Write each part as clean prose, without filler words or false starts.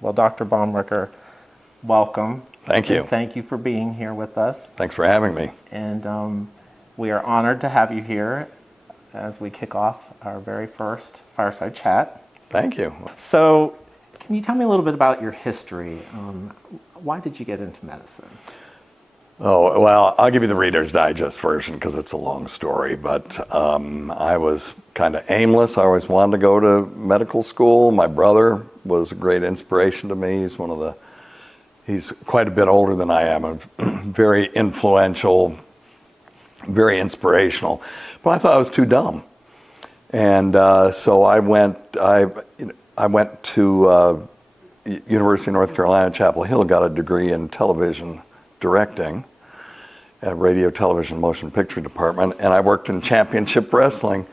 Well, Dr. Baumrucker, welcome. Thank you. And thank you for being here with us. Thanks for having me. And we are honored to have you here as we kick off our very first Fireside Chat. Thank you. So, can you tell me a little bit about your history? Why did you get into medicine? Oh, well, I'll give you the Reader's Digest version because it's a long story, but I was kind of aimless. I always wanted to go to medical school. My brother was a great inspiration to me. He's quite a bit older than I am, and very influential, very inspirational. But I thought I was too dumb. And so I went to University of North Carolina, Chapel Hill, got a degree in television directing at radio, television, motion picture department, and I worked in championship wrestling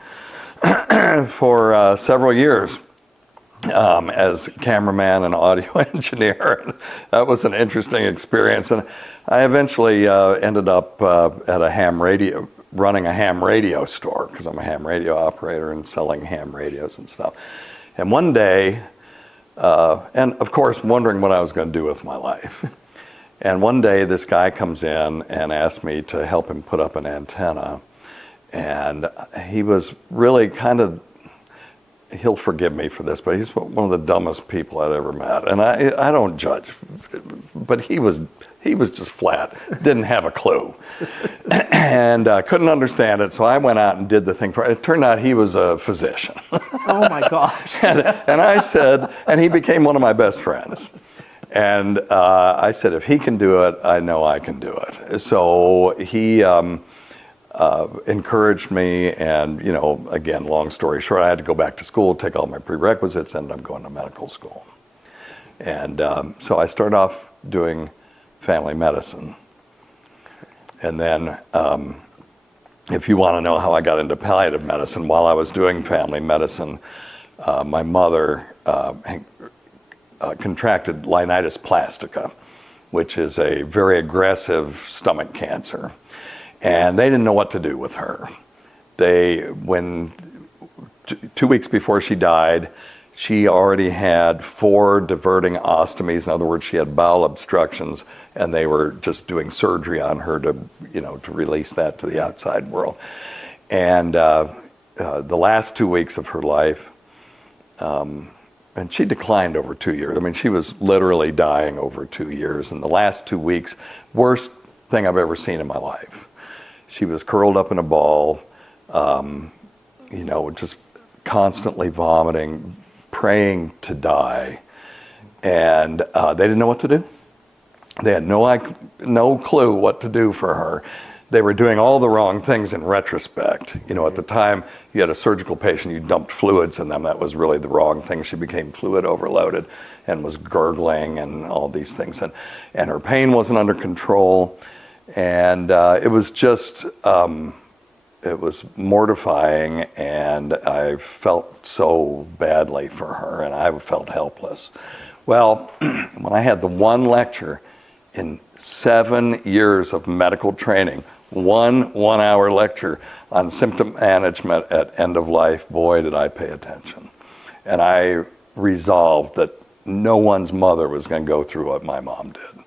for several years as cameraman and audio engineer. That was an interesting experience, and I eventually ended up running a ham radio store, because I'm a ham radio operator and selling ham radios and stuff. And one day, and of course wondering what I was going to do with my life. And one day this guy comes in and asks me to help him put up an antenna. And he was really he'll forgive me for this, but he's one of the dumbest people I'd ever met. And I don't judge, but he was just flat, didn't have a clue. And couldn't understand it, so I went out and did the thing. It turned out he was a physician. Oh my gosh. and I said, and he became one of my best friends. And I said, if he can do it, I know I can do it. So he encouraged me, and again, long story short, I had to go back to school, take all my prerequisites, ended up going to medical school. And so I started off doing family medicine. And then if you want to know how I got into palliative medicine, while I was doing family medicine, my mother contracted Rhinitis plastica, which is a very aggressive stomach cancer. And they didn't know what to do with her. 2 weeks before she died, she already had 4 diverting ostomies. In other words, she had bowel obstructions, and they were just doing surgery on her to release that to the outside world. And the last 2 weeks of her life, and she declined over 2 years. I mean, she was literally dying over 2 years. And the last 2 weeks, worst thing I've ever seen in my life. She was curled up in a ball, just constantly vomiting, praying to die. And they didn't know what to do. They had no clue what to do for her. They were doing all the wrong things in retrospect. At the time, you had a surgical patient, you dumped fluids in them. That was really the wrong thing. She became fluid overloaded and was gurgling and all these things. And her pain wasn't under control. And it was just, it was mortifying, and I felt so badly for her, and I felt helpless. Well, when I had the one lecture in 7 years of medical training, one-hour lecture on symptom management at end of life, boy, did I pay attention. And I resolved that no one's mother was going to go through what my mom did.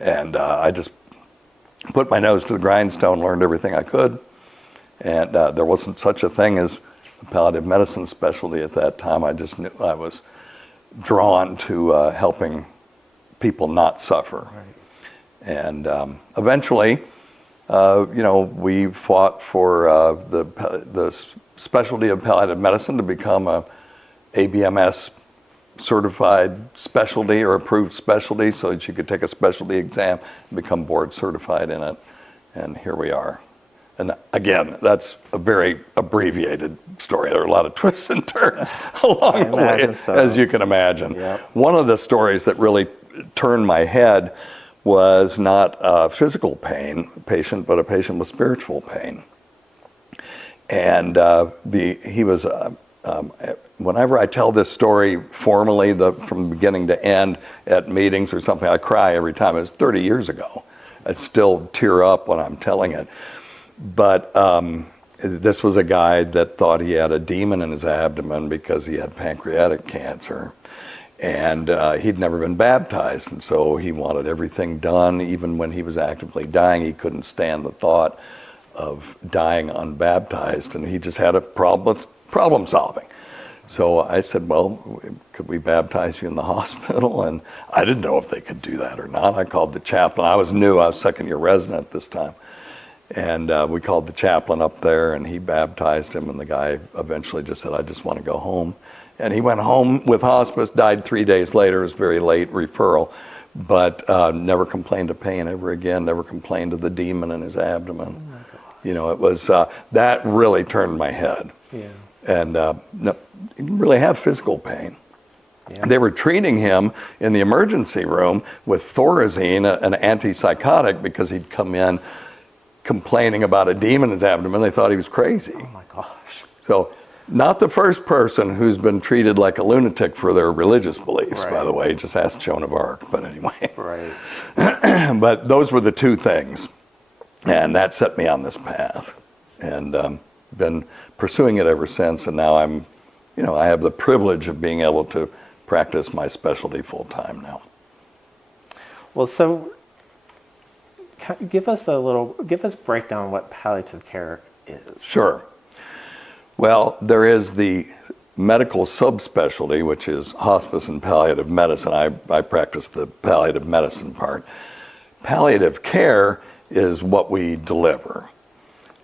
And I just put my nose to the grindstone, learned everything I could. And there wasn't such a thing as a palliative medicine specialty at that time. I just knew I was drawn to helping people not suffer. Right. And eventually, we fought for the specialty of palliative medicine to become a ABMS certified specialty or approved specialty, so that you could take a specialty exam and become board certified in it. And here we are. And again, that's a very abbreviated story. There are a lot of twists and turns along the way, as you can imagine. Yep. One of the stories that really turned my head was not a physical patient, but a patient with spiritual pain. And he was, whenever I tell this story formally, from beginning to end at meetings or something, I cry every time. It was 30 years ago. I still tear up when I'm telling it. But this was a guy that thought he had a demon in his abdomen because he had pancreatic cancer. And he'd never been baptized, and so he wanted everything done. Even when he was actively dying, he couldn't stand the thought of dying unbaptized, and he just had a problem with problem solving. So I said, well, could we baptize you in the hospital? And I didn't know if they could do that or not. I called the chaplain. I was new. I was second-year resident at this time. And we called the chaplain up there, and he baptized him, and the guy eventually just said, I just want to go home. And he went home with hospice, died 3 days later. It was very late referral, but never complained of pain ever again, never complained of the demon in his abdomen. Oh my God. You know, it was, that really turned my head. Yeah. And no, he didn't really have physical pain. Yeah. They were treating him in the emergency room with Thorazine, an antipsychotic, because he'd come in complaining about a demon in his abdomen. They thought he was crazy. Oh my gosh. So, not the first person who's been treated like a lunatic for their religious beliefs, right. By the way. Just ask Joan of Arc, but anyway. Right. But those were the two things. And that set me on this path. And been pursuing it ever since, and now I'm, you know, I have the privilege of being able to practice my specialty full time now. Well, so give us a breakdown of what palliative care is. Sure. Well, there is the medical subspecialty, which is hospice and palliative medicine. I practice the palliative medicine part. Palliative care is what we deliver.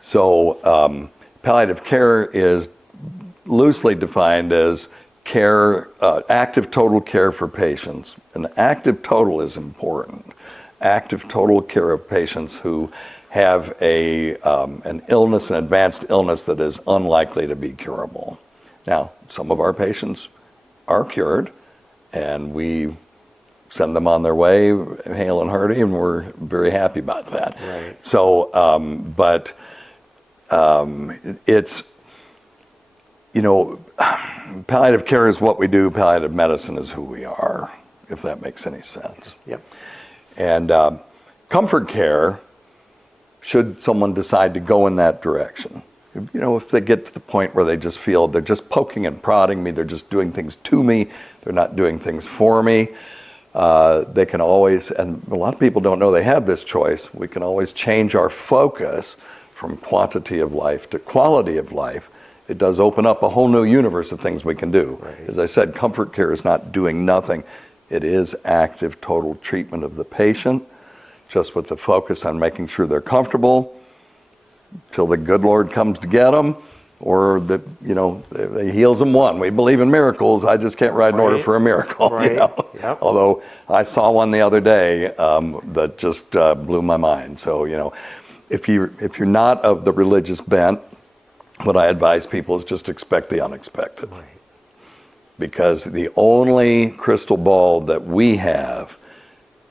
So palliative care is loosely defined as care, active total care for patients. And active total is important. Active total care of patients who have an illness, an advanced illness that is unlikely to be curable. Now, some of our patients are cured, and we send them on their way, hale and hearty, and we're very happy about that. Right. So, it's, you know, palliative care is what we do, palliative medicine is who we are, if that makes any sense. Yep. And comfort care, should someone decide to go in that direction. You know, if they get to the point where they just feel they're just poking and prodding me, they're just doing things to me, they're not doing things for me, they can always, and a lot of people don't know they have this choice, we can always change our focus from quantity of life to quality of life. It does open up a whole new universe of things we can do. Right. As I said, comfort care is not doing nothing. It is active total treatment of the patient, just with the focus on making sure they're comfortable till the good Lord comes to get them, or that, you know, he heals them one. We believe in miracles. I just can't write an order for a miracle. Right. You know? Yep. Although I saw one the other day that just blew my mind. So, you know, if you're not of the religious bent, what I advise people is just expect the unexpected. Right. Because the only crystal ball that we have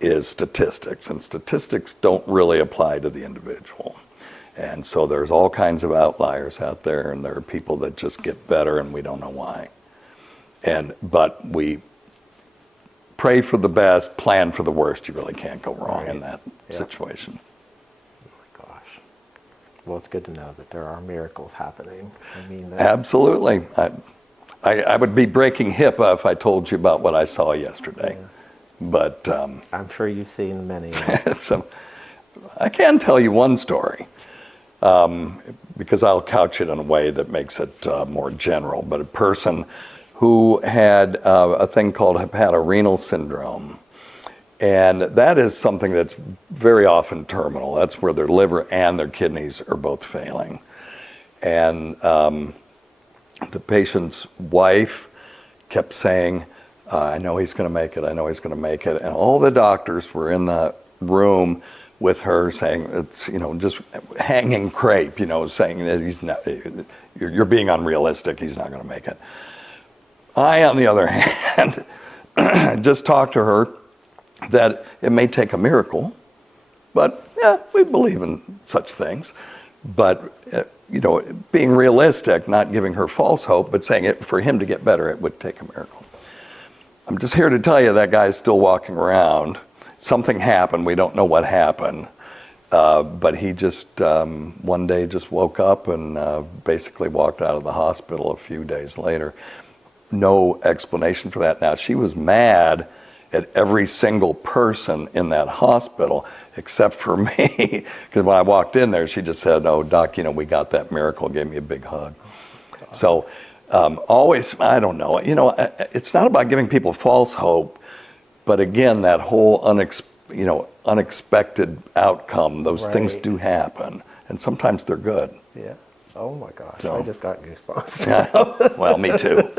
is statistics, and statistics don't really apply to the individual. And so there's all kinds of outliers out there, and there are people that just get better and we don't know why. But we pray for the best, plan for the worst. You really can't go wrong in that situation. Oh my gosh. Well, it's good to know that there are miracles happening. I mean, absolutely. I would be breaking HIPAA if I told you about what I saw yesterday. Yeah. But I'm sure you've seen many. So I can tell you one story, because I'll couch it in a way that makes it more general. But a person who had a thing called hepatorenal syndrome, and that is something that's very often terminal. That's where their liver and their kidneys are both failing. And the patient's wife kept saying, I know he's going to make it, I know he's going to make it. And all the doctors were in the room with her saying, it's, you know, just hanging crepe, you know, saying that he's not, you're being unrealistic, he's not going to make it. I, on the other hand, just talked to her that it may take a miracle, but yeah, we believe in such things. But, you know, being realistic, not giving her false hope, but saying it, for him to get better, it would take a miracle. I'm just here to tell you that guy's still walking around. Something happened, we don't know what happened. But he just, one day just woke up and basically walked out of the hospital a few days later. no explanation for that. Now, she was mad at every single person in that hospital except for me, because when I walked in there, she just said, "Oh, Doc, we got that miracle," gave me a big hug. So always, I don't know, it's not about giving people false hope, but again, that whole unexpected outcome, those things do happen, and sometimes they're good. Yeah. Oh my gosh, So. I just got goosebumps. Yeah. Well, me too.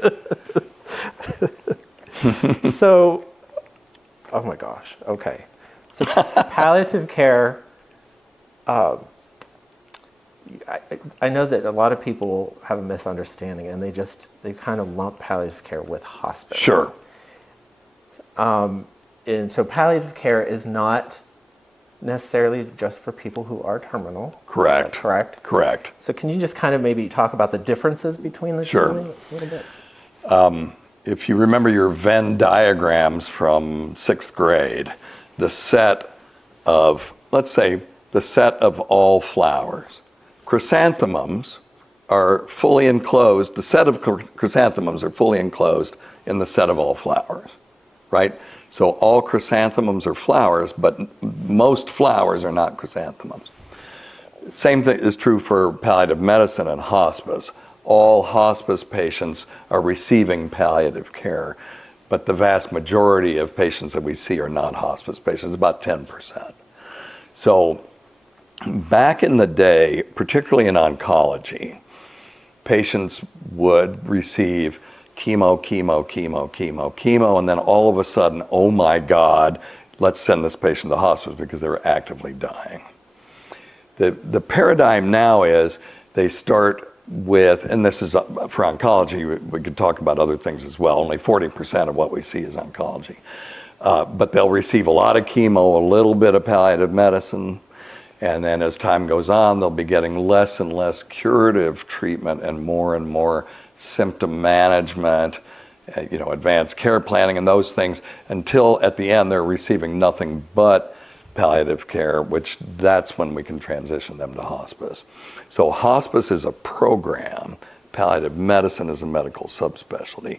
So, oh my gosh, okay. So palliative care, I know that a lot of people have a misunderstanding and they kind of lump palliative care with hospice. Sure. And so palliative care is not necessarily just for people who are terminal. Correct. Is that correct? Correct. So can you just kind of maybe talk about the differences between the Sure. two a little bit? If you remember your Venn diagrams from 6th grade, the set of, let's say, the set of all flowers. Chrysanthemums are fully enclosed, the set of chrysanthemums are fully enclosed in the set of all flowers, right? So all chrysanthemums are flowers, but most flowers are not chrysanthemums. Same thing is true for palliative medicine and hospice. All hospice patients are receiving palliative care, but the vast majority of patients that we see are not hospice patients, about 10%. So back in the day, particularly in oncology, patients would receive chemo, and then all of a sudden, oh my God, let's send this patient to hospice because they were actively dying. The paradigm now is they start with, and this is for oncology, we could talk about other things as well, only 40% of what we see is oncology. But they'll receive a lot of chemo, a little bit of palliative medicine, and then as time goes on, they'll be getting less and less curative treatment and more symptom management, advanced care planning and those things, until at the end they're receiving nothing but palliative care, which that's when we can transition them to hospice. So hospice is a program. Palliative medicine is a medical subspecialty.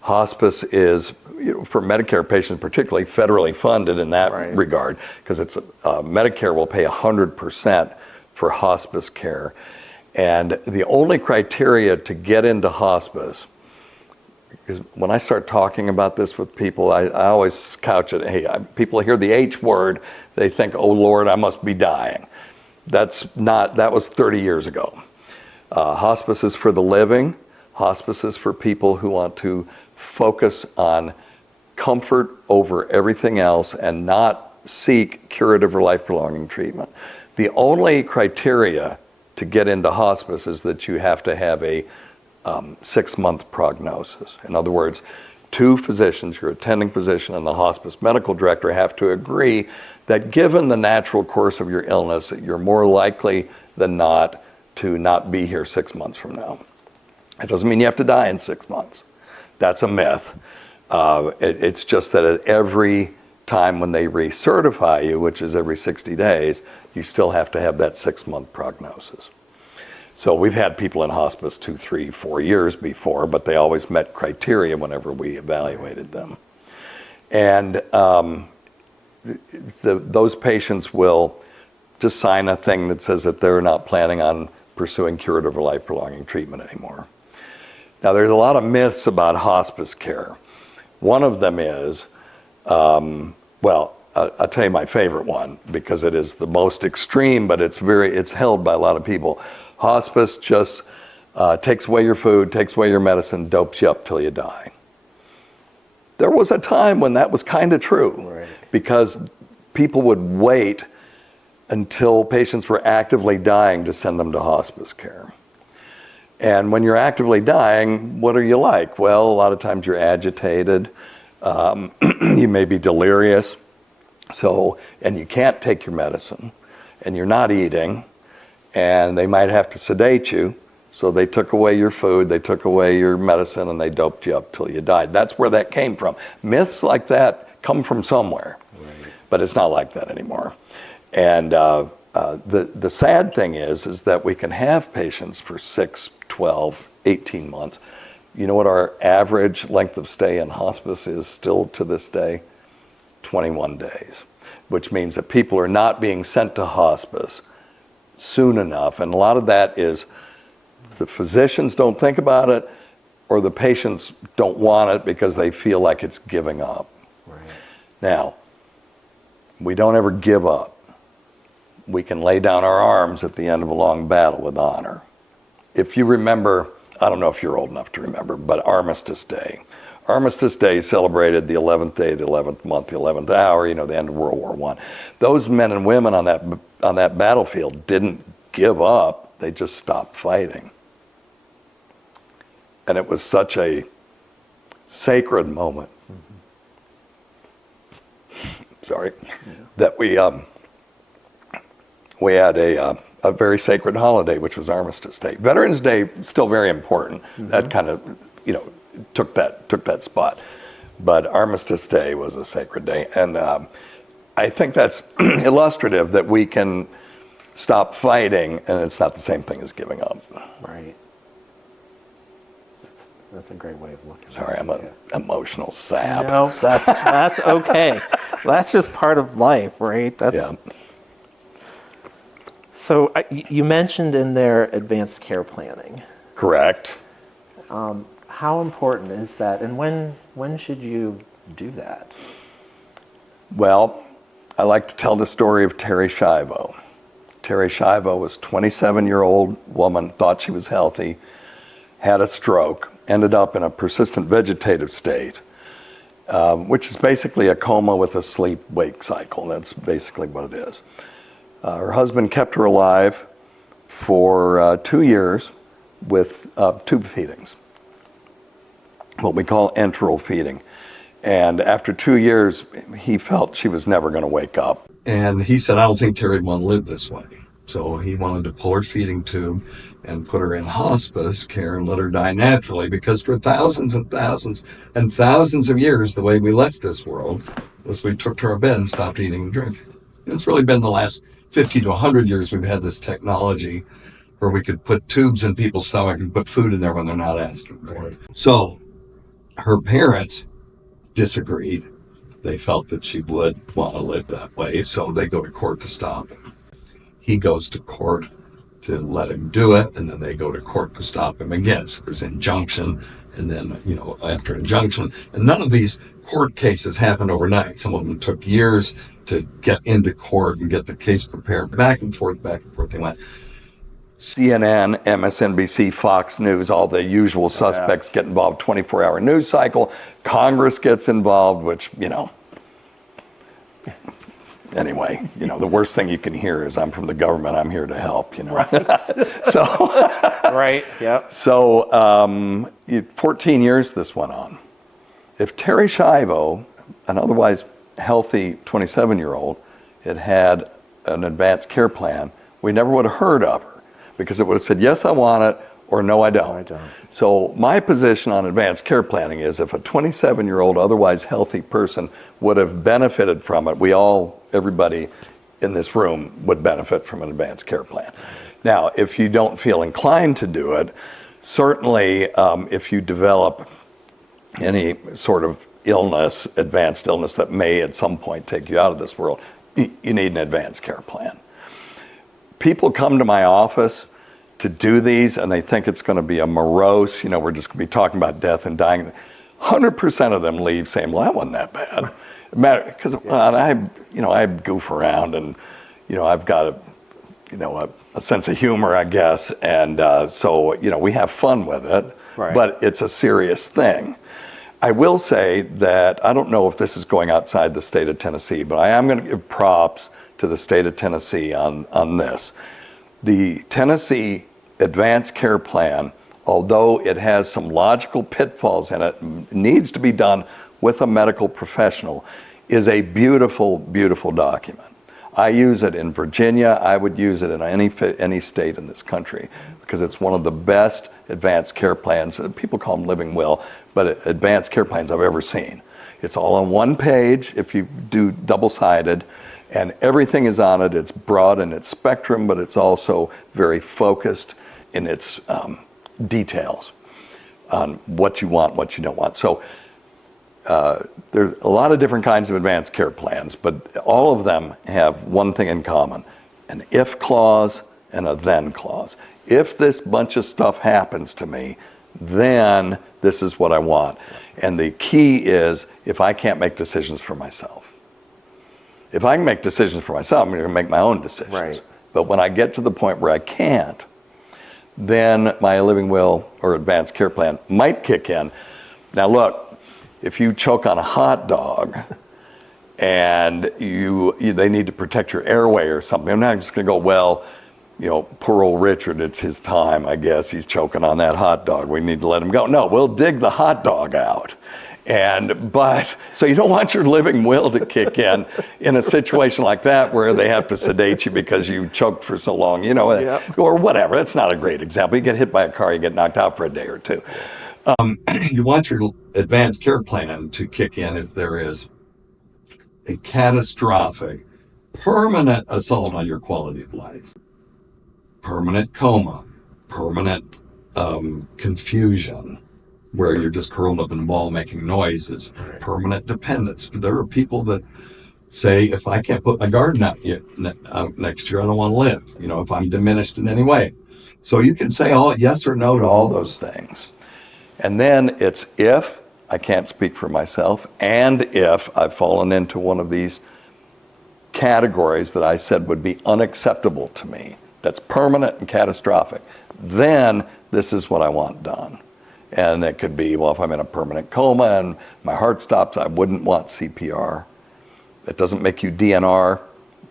Hospice is, for Medicare patients particularly, federally funded in that regard, because it's Medicare will pay 100% for hospice care. And the only criteria to get into hospice, because when I start talking about this with people, I always couch it, hey, people hear the H word, they think, oh Lord, I must be dying. That was 30 years ago. Hospice is for the living. Hospice is for people who want to focus on comfort over everything else and not seek curative or life-prolonging treatment. The only criteria to get into hospice is that you have to have a 6-month prognosis. In other words, 2 physicians, your attending physician and the hospice medical director, have to agree that given the natural course of your illness, that you're more likely than not to not be here 6 months from now. It doesn't mean you have to die in 6 months. That's a myth. It's just that at every time when they recertify you, which is every 60 days, you still have to have that 6-month prognosis. So we've had people in hospice 2, 3, 4 years before, but they always met criteria whenever we evaluated them. And those patients will just sign a thing that says that they're not planning on pursuing curative or life-prolonging treatment anymore. Now, there's a lot of myths about hospice care. One of them is, I'll tell you my favorite one because it is the most extreme, but it's held by a lot of people. Hospice just takes away your food, takes away your medicine, dopes you up till you die. There was a time when that was kind of true, because people would wait until patients were actively dying to send them to hospice care. And when you're actively dying, what are you like? Well, a lot of times you're agitated, you may be delirious, and you can't take your medicine, and you're not eating, and they might have to sedate you, so they took away your food, they took away your medicine, and they doped you up till you died. That's where that came from. Myths like that come from somewhere, but it's not like that anymore. And the sad thing is that we can have patients for 6, 12, 18 months, You know what our average length of stay in hospice is still to this day? 21 days, which means that people are not being sent to hospice soon enough. And a lot of that is the physicians don't think about it, or the patients don't want it because they feel like it's giving up. Right. Now, we don't ever give up. We can lay down our arms at the end of a long battle with honor. If you remember, I don't know if you're old enough to remember, but Armistice Day. Armistice Day celebrated the 11th day, the 11th month, the 11th hour, the end of World War I. Those men and women on that battlefield didn't give up, they just stopped fighting. And it was such a sacred moment. Sorry, that we had a very sacred holiday, which was Armistice Day. Veterans Day, still very important. That kind of, took that spot. But Armistice Day was a sacred day. And I think that's illustrative that we can stop fighting, and it's not the same thing as giving up. Right. That's a great way of looking at it. Sorry, I'm an emotional sap. No, that's okay. That's just part of life, right? Yeah. So you mentioned in there advanced care planning. Correct. How important is that, and when should you do that? Well, I like to tell the story of Terry Schiavo. Terry Schiavo was a 27-year-old woman, thought she was healthy, had a stroke, ended up in a persistent vegetative state, which is basically a coma with a sleep-wake cycle. That's basically what it is. Her husband kept her alive for 2 years with tube feedings, what we call enteral feeding. And after 2 years, he felt she was never going to wake up. And he said, I don't think Terry'd want to live this way. So he wanted to pull her feeding tube and put her in hospice care and let her die naturally, because for thousands and thousands and thousands of years, the way we left this world was we took to our bed and stopped eating and drinking. It's really been the last 50 to 100 years we've had this technology where we could put tubes in people's stomach and put food in there when they're not asking for it. So her parents disagreed. They felt that she would want to live that way, so they go to court to stop him. He goes to court to let him do it, and then they go to court to stop him again. So there's injunction, and then, after injunction. And none of these court cases happened overnight. Some of them took years to get into court and get the case prepared. Back and forth they went. CNN, MSNBC, Fox News, all the usual suspects get involved, 24-hour news cycle. Congress gets involved, which, anyway, the worst thing you can hear is, I'm from the government, I'm here to help, Right. So, Right, yep. So 14 years this went on. If Terry Schiavo, an otherwise healthy 27-year-old, had an advanced care plan, we never would have heard of her, because it would have said, yes, I want it, or no, I don't. No, I don't. So my position on advanced care planning is, if a 27-year-old otherwise healthy person would have benefited from it, everybody in this room would benefit from an advanced care plan. Now, if you don't feel inclined to do it, certainly if you develop any sort of illness, advanced illness that may at some point take you out of this world, you need an advanced care plan. People come to my office to do these, and they think it's going to be a morose, we're just going to be talking about death and dying. 100% of them leave saying, well, that wasn't that bad. Because I goof around, and I've got a sense of humor, I guess, and so we have fun with it. Right. But it's a serious thing. I will say that I don't know if this is going outside the state of Tennessee, but I am going to give props to the state of Tennessee on this. The Tennessee Advanced Care Plan, although it has some logical pitfalls in it, needs to be done with a medical professional, is a beautiful, beautiful document. I use it in Virginia. I would use it in any state in this country, because it's one of the best advanced care plans. People call them living will, but advanced care plans I've ever seen. It's all on one page if you do double-sided, and everything is on it. It's broad in its spectrum, but it's also very focused in its details. on what you want, what you don't want. So there's a lot of different kinds of advanced care plans, but all of them have one thing in common: an if clause and a then clause. If this bunch of stuff happens to me, then this is what I want. And the key is, if I can't make decisions for myself. If I can make decisions for myself, I'm going to make my own decisions. Right. But when I get to the point where I can't, then my living will or advanced care plan might kick in. Now look, if you choke on a hot dog and they need to protect your airway or something, I'm not just going to go, well, poor old Richard, it's his time, I guess. He's choking on that hot dog. We need to let him go. No, we'll dig the hot dog out. So you don't want your living will to kick in a situation like that where they have to sedate you because you choked for so long, or whatever. That's not a great example. You get hit by a car, you get knocked out for a day or two. You want your advanced care plan to kick in if there is a catastrophic, permanent assault on your quality of life, permanent coma, permanent confusion, where you're just curled up in a ball making noises, permanent dependence. There are people that say, if I can't put my garden out next year, I don't want to live, if I'm diminished in any way. So you can say all yes or no to all those things. And then it's if I can't speak for myself, and if I've fallen into one of these categories that I said would be unacceptable to me, that's permanent and catastrophic, then this is what I want done. And it could be, well, if I'm in a permanent coma and my heart stops, I wouldn't want CPR. It doesn't make you DNR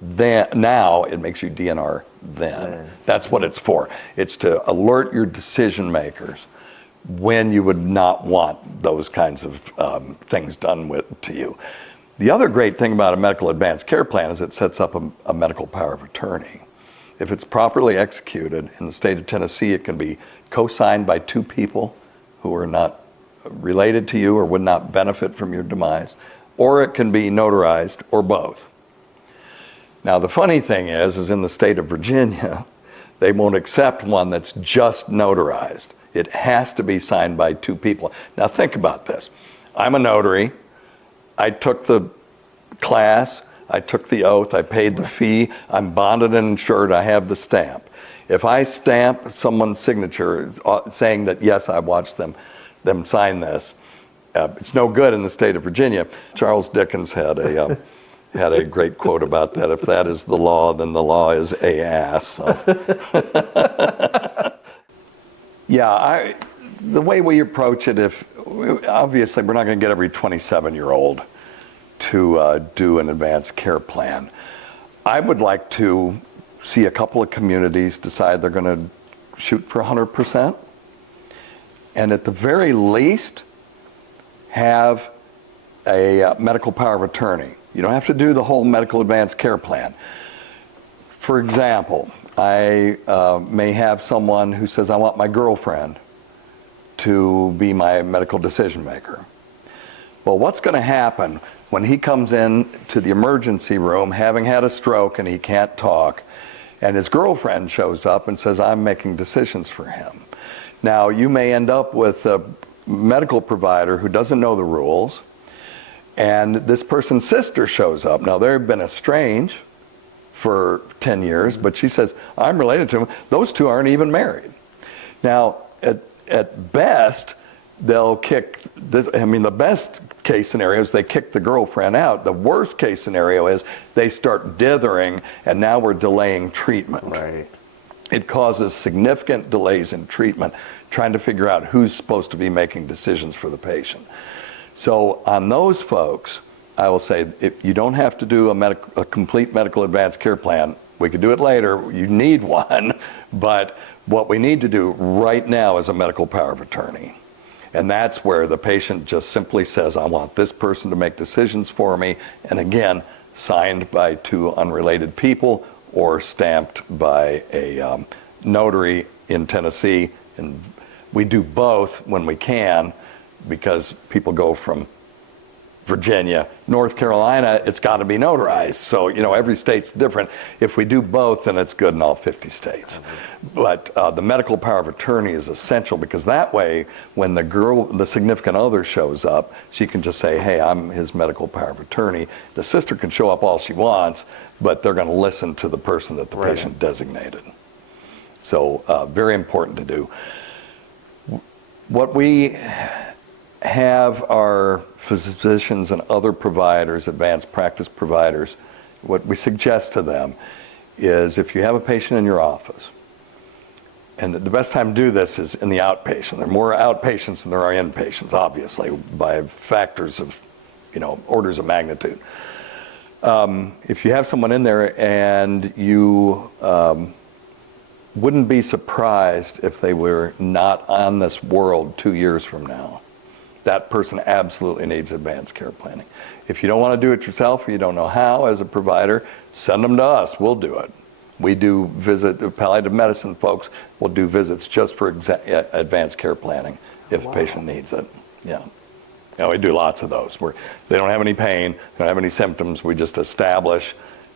then. Now it makes you DNR then. That's what it's for. It's to alert your decision makers when you would not want those kinds of things done to you. The other great thing about a medical advanced care plan is it sets up a medical power of attorney. If it's properly executed in the state of Tennessee, it can be co-signed by two people who are not related to you or would not benefit from your demise, or it can be notarized, or both. Now the funny thing is in the state of Virginia, they won't accept one that's just notarized. It has to be signed by two people. Now think about this. I'm a notary. I took the class, I took the oath, I paid the fee, I'm bonded and insured, I have the stamp. If I stamp someone's signature saying that, yes, I watched them sign this, it's no good in the state of Virginia. Charles Dickens had a great quote about that. If that is the law, then the law is a ass. So. Yeah, the way we approach it, obviously we're not going to get every 27-year-old to do an advanced care plan. I would like to see a couple of communities decide they're going to shoot for 100%, and at the very least have a medical power of attorney. You don't have to do the whole medical advanced care plan. For example, I may have someone who says, I want my girlfriend to be my medical decision maker. Well, what's going to happen when he comes in to the emergency room having had a stroke and he can't talk, and his girlfriend shows up and says, I'm making decisions for him? Now, you may end up with a medical provider who doesn't know the rules, and this person's sister shows up. Now, they've been estranged for 10 years, but she says, I'm related to him. Those two aren't even married. Now, at best, they'll kick this. I mean, the best case scenario is they kick the girlfriend out. The worst case scenario is they start dithering, and now we're delaying treatment. Right. It causes significant delays in treatment, trying to figure out who's supposed to be making decisions for the patient. So on those folks, I will say, if you don't have to do a complete medical advanced care plan. We could do it later. You need one, but what we need to do right now is a medical power of attorney. And that's where the patient just simply says, I want this person to make decisions for me, and again, signed by two unrelated people or stamped by a notary in Tennessee. And we do both when we can, because people go from Virginia. North Carolina, it's got to be notarized. So, every state's different. If we do both, then it's good in all 50 states. But the medical power of attorney is essential, because that way, when the significant other shows up, she can just say, hey, I'm his medical power of attorney. The sister can show up all she wants, but they're going to listen to the person that the patient designated. So, very important to do. What we have our physicians and other providers, advanced practice providers, what we suggest to them is, if you have a patient in your office, and the best time to do this is in the outpatient. There are more outpatients than there are inpatients, obviously, by factors of, orders of magnitude. If you have someone in there and you wouldn't be surprised if they were not on this world 2 years from now, that person absolutely needs advanced care planning. If you don't want to do it yourself, or you don't know how as a provider, send them to us. We'll do it. We do palliative medicine folks will do visits just for advanced care planning if the patient needs it. Yeah. We do lots of those where they don't have any pain, they don't have any symptoms. We just establish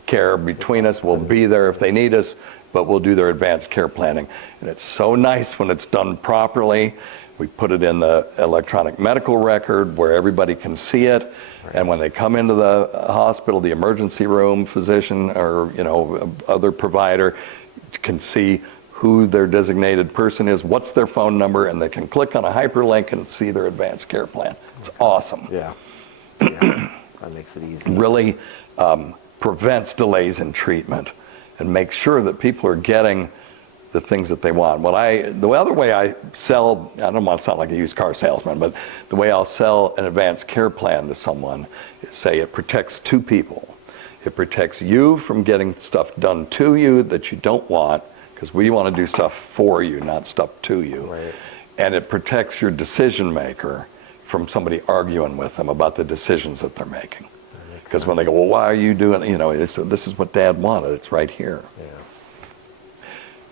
care between us. We'll be there if they need us, but we'll do their advanced care planning. And it's so nice when it's done properly. We put it in the electronic medical record where everybody can see it. And when they come into the hospital, the emergency room physician or, other provider can see who their designated person is, what's their phone number, and they can click on a hyperlink and see their advanced care plan. It's awesome. Yeah. That makes it easy. Really prevents delays in treatment and makes sure that people are getting the things that they want. The other way I sell, I don't want to sound like a used car salesman, but the way I'll sell an advanced care plan to someone is, say, it protects two people. It protects you from getting stuff done to you that you don't want, because we want to do stuff for you, not stuff to you. Right. And it protects your decision maker from somebody arguing with them about the decisions that they're making. Because when they go, well, why are you doing, this is what Dad wanted, it's right here. Yeah.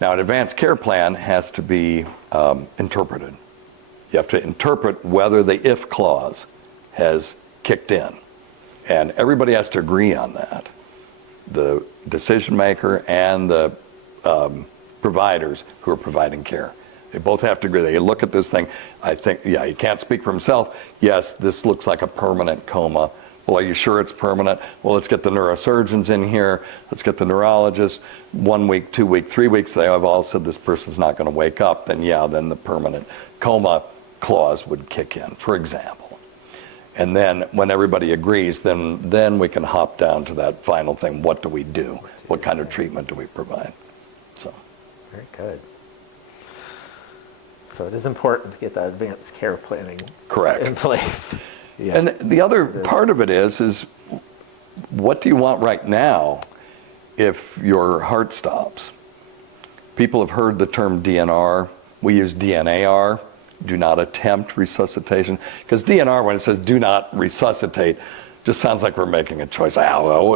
Now, an advanced care plan has to be interpreted. You have to interpret whether the if clause has kicked in. And everybody has to agree on that. The decision maker and the providers who are providing care. They both have to agree. They look at this thing. I think, he can't speak for himself. Yes, this looks like a permanent coma. Well, are you sure it's permanent? Well, let's get the neurosurgeons in here. Let's get the neurologists. 1 week, 2 weeks, 3 weeks, they have all said this person's not going to wake up. Then the permanent coma clause would kick in, for example. And then when everybody agrees, then we can hop down to that final thing. What do we do? What kind of treatment do we provide? So. Very good. So it is important to get that advanced care planning in place. Yeah. And the other part of it is what do you want right now if your heart stops? People have heard the term DNR. We use DNAR, do not attempt resuscitation. Because DNR, when it says do not resuscitate, just sounds like we're making a choice.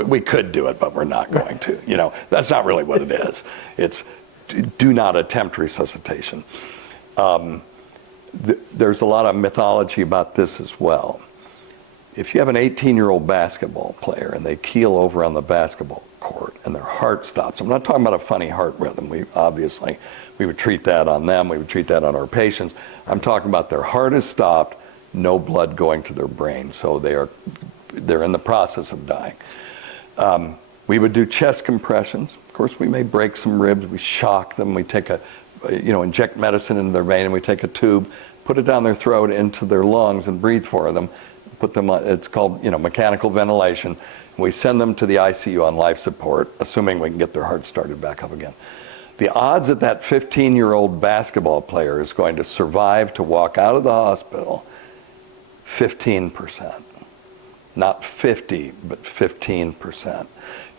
We could do it, but we're not going to. That's not really what it is. It's do not attempt resuscitation. There's a lot of mythology about this as well. If you have an 18-year-old basketball player and they keel over on the basketball court and their heart stops, I'm not talking about a funny heart rhythm. We would treat that on them. We would treat that on our patients. I'm talking about their heart is stopped, no blood going to their brain, so they're in the process of dying. We would do chest compressions. Of course, we may break some ribs. We shock them. We take inject medicine into their vein, and we take a tube, put it down their throat into their lungs and breathe for them. Put them on, it's called, mechanical ventilation. We send them to the ICU on life support, assuming we can get their heart started back up again. The odds that 15-year-old basketball player is going to survive to walk out of the hospital, 15%. Not 50, but 15%.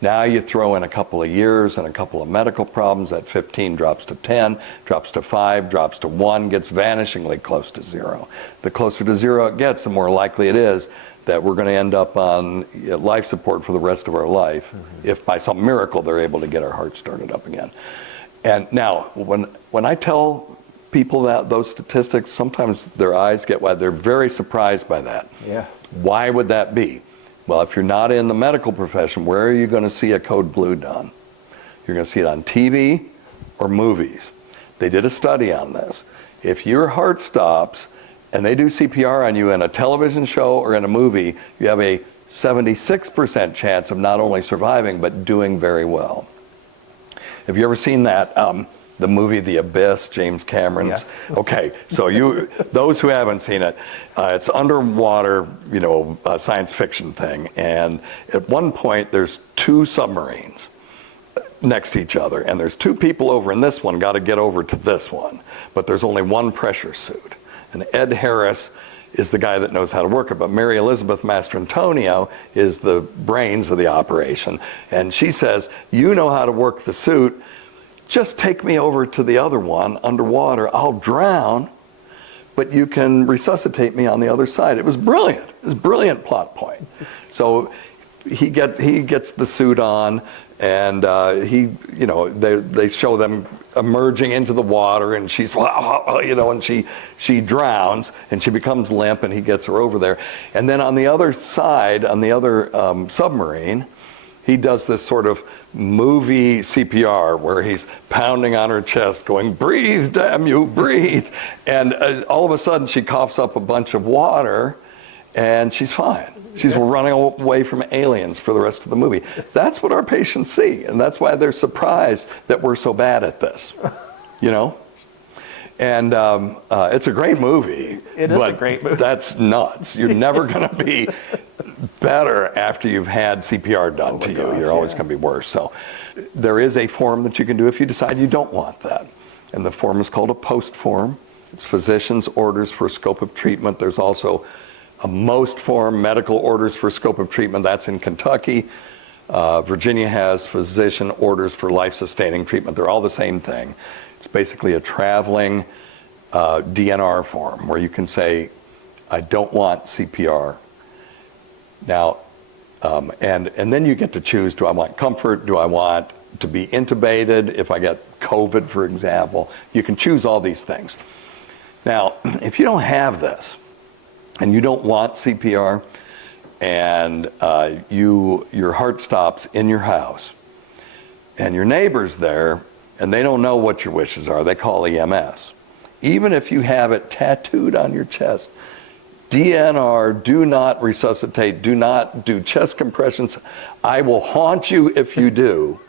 Now you throw in a couple of years and a couple of medical problems, that 15 drops to 10, drops to 5, drops to 1, gets vanishingly close to 0. The closer to 0 it gets, the more likely it is that we're going to end up on life support for the rest of our life, if by some miracle they're able to get our heart started up again. And now, when I tell people those statistics, sometimes their eyes get wide. They're very surprised by that. Yeah. Why would that be? Well, if you're not in the medical profession, where are you going to see a code blue done? You're going to see it on TV or movies. They did a study on this. If your heart stops and they do CPR on you in a television show or in a movie, you have a 76% chance of not only surviving, but doing very well. Have you ever seen that, the movie The Abyss, James Cameron's? Yes. Okay, so those who haven't seen it, it's underwater, a science fiction thing. And at one point, there's 2 submarines next to each other. And there's 2 people over in this one, got to get over to this one. But there's only one pressure suit. And Ed Harris is the guy that knows how to work it. But Mary Elizabeth Mastrantonio is the brains of the operation. And she says, you know how to work the suit. Just take me over to the other one underwater. I'll drown, but you can resuscitate me on the other side. It was brilliant. It was a brilliant plot point. So he gets the suit on, and they show them emerging into the water, and she's and she drowns, and she becomes limp, and he gets her over there. And then on the other side, on the other submarine, he does this sort of movie CPR where he's pounding on her chest going, breathe, damn you, breathe. And all of a sudden she coughs up a bunch of water and she's fine. She's running away from aliens for the rest of the movie. That's what our patients see. And that's why they're surprised that we're so bad at this, And it's a great movie. It is a great movie. That's nuts. You're never going to be better after you've had CPR done to you. Gosh, You're always going to be worse. So there is a form that you can do if you decide you don't want that. And the form is called a post form. It's physician's orders for scope of treatment. There's also a most form, medical orders for scope of treatment. That's in Kentucky. Virginia has physician orders for life-sustaining treatment. They're all the same thing. It's basically a traveling DNR form where you can say, I don't want CPR. Now, and then you get to choose, do I want comfort? Do I want to be intubated if I get COVID, for example? You can choose all these things. Now, if you don't have this, and you don't want CPR, and your heart stops in your house, and your neighbor's there, and they don't know what your wishes are, they call EMS. Even if you have it tattooed on your chest, DNR, do not resuscitate, do not do chest compressions. I will haunt you if you do.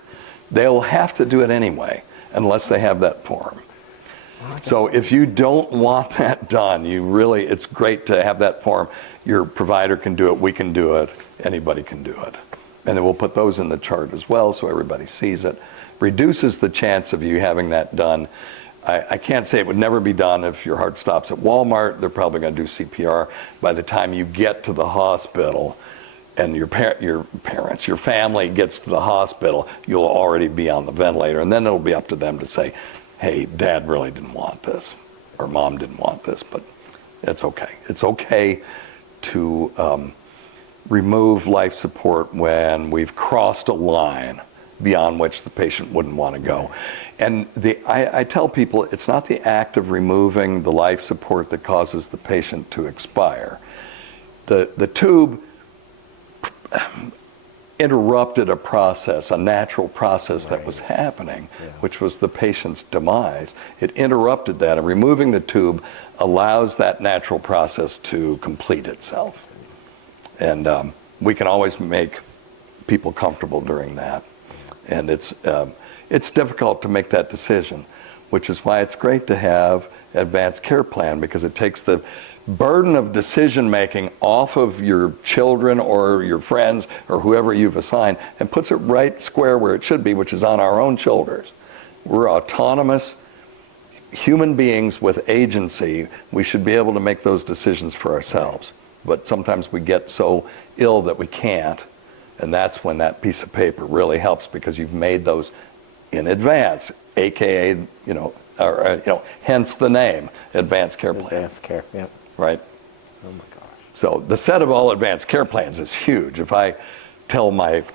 They'll have to do it anyway, unless they have that form. So if you don't want that done, it's great to have that form. Your provider can do it, we can do it, anybody can do it. And then we'll put those in the chart as well so everybody sees it. Reduces the chance of you having that done. I can't say it would never be done if your heart stops at Walmart. They're probably going to do CPR. By the time you get to the hospital and your family gets to the hospital, you'll already be on the ventilator. And then it'll be up to them to say, hey, Dad really didn't want this, or Mom didn't want this, but it's okay. It's okay to remove life support when we've crossed a line beyond which the patient wouldn't want to go. And I tell people it's not the act of removing the life support that causes the patient to expire. The tube interrupted a process, a natural process that was happening, which was the patient's demise. It interrupted that, and removing the tube allows that natural process to complete itself. And we can always make people comfortable during that. And it's difficult to make that decision, which is why it's great to have advanced care plan, because it takes the burden of decision making off of your children or your friends or whoever you've assigned and puts it right square where it should be, which is on our own shoulders. We're autonomous human beings with agency. We should be able to make those decisions for ourselves. But sometimes we get so ill that we can't. And that's when that piece of paper really helps, because you've made those in advance, AKA, hence the name, Advanced Care Plan. Advanced care, yeah. Right? Oh my gosh. So the set of all advanced care plans is huge. If I tell my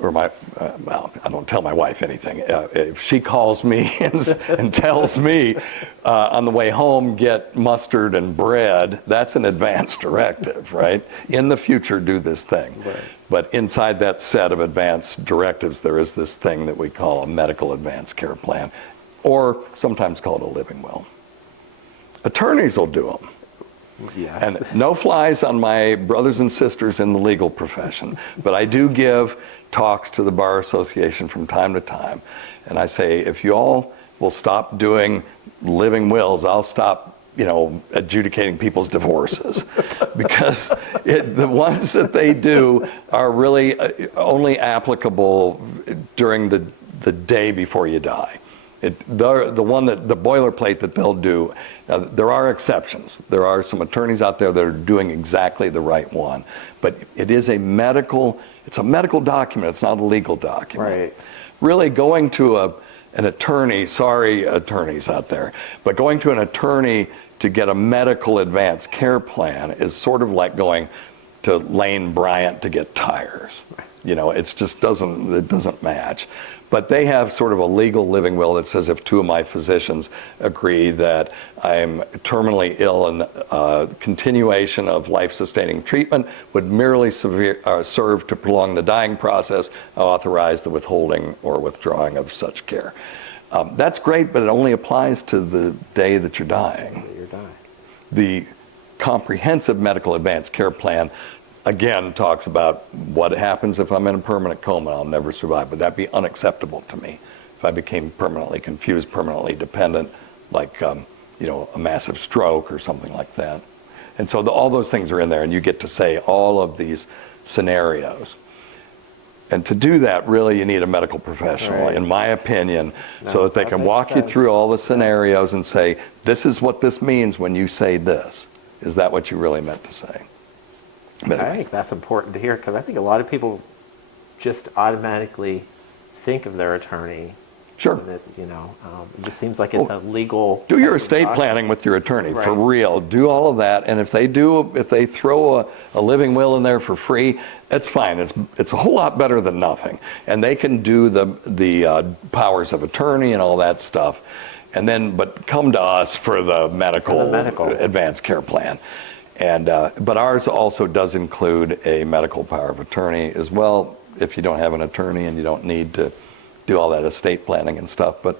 or well, I don't tell my wife anything. If she calls me and tells me on the way home, get mustard and bread, that's an advance directive, right? In the future, do this thing. Right. But inside that set of advance directives, there is this thing that we call a medical advance care plan, or sometimes called a living will. Attorneys will do them. Yeah. And no flies on my brothers and sisters in the legal profession, but I do give talks to the Bar Association from time to time. And I say, if you all will stop doing living wills, I'll stop, adjudicating people's divorces. Because the ones that they do are really only applicable during the day before you die. The boilerplate that they'll do, there are exceptions. There are some attorneys out there that are doing exactly the right one. But it is it's a medical document, it's not a legal document. Right. Really going to an attorney, sorry attorneys out there, but going to an attorney to get a medical advance care plan is sort of like going to Lane Bryant to get tires. It just doesn't match. But they have sort of a legal living will that says if two of my physicians agree that I'm terminally ill and continuation of life-sustaining treatment would merely serve to prolong the dying process, I'll authorize the withholding or withdrawing of such care. That's great, but it only applies to the day that you're dying. The comprehensive medical advance care plan again talks about what happens if I'm in a permanent coma. I'll never survive. Would that be unacceptable to me if I became permanently confused, permanently dependent, like a massive stroke or something like that? And so all those things are in there, and you get to say all of these scenarios. And to do that, really, you need a medical professional, Right. in my opinion, so that they can walk you through all the scenarios and say, this is what this means when you say this. Is that what you really meant to say? But I anyway. think that's important to hear, because I think a lot of people just automatically think of their attorney. Sure. And it just seems like it's a legal. Do your estate planning with your attorney, for Right. real. Do all of that, and if they throw a living will in there for free, it's fine. It's a whole lot better than nothing. And they can do the powers of attorney and all that stuff, but come to us for the medical advanced care plan. And but ours also does include a medical power of attorney as well, if you don't have an attorney and you don't need to do all that estate planning and stuff. But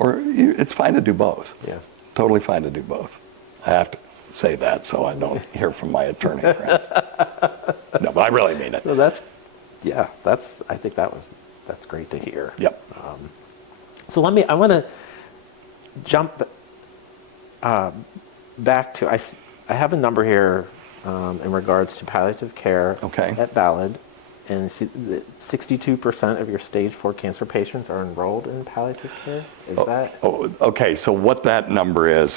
it's fine to do both. Yeah. Totally fine to do both. I have to say that so I don't hear from my attorney friends. No, but I really mean it. So I think that's great to hear. Yep. So I want to jump back to, I have a number here in regards to palliative care at Ballad, and 62% of your stage 4 cancer patients are enrolled in palliative care. Is that? Okay, so what that number is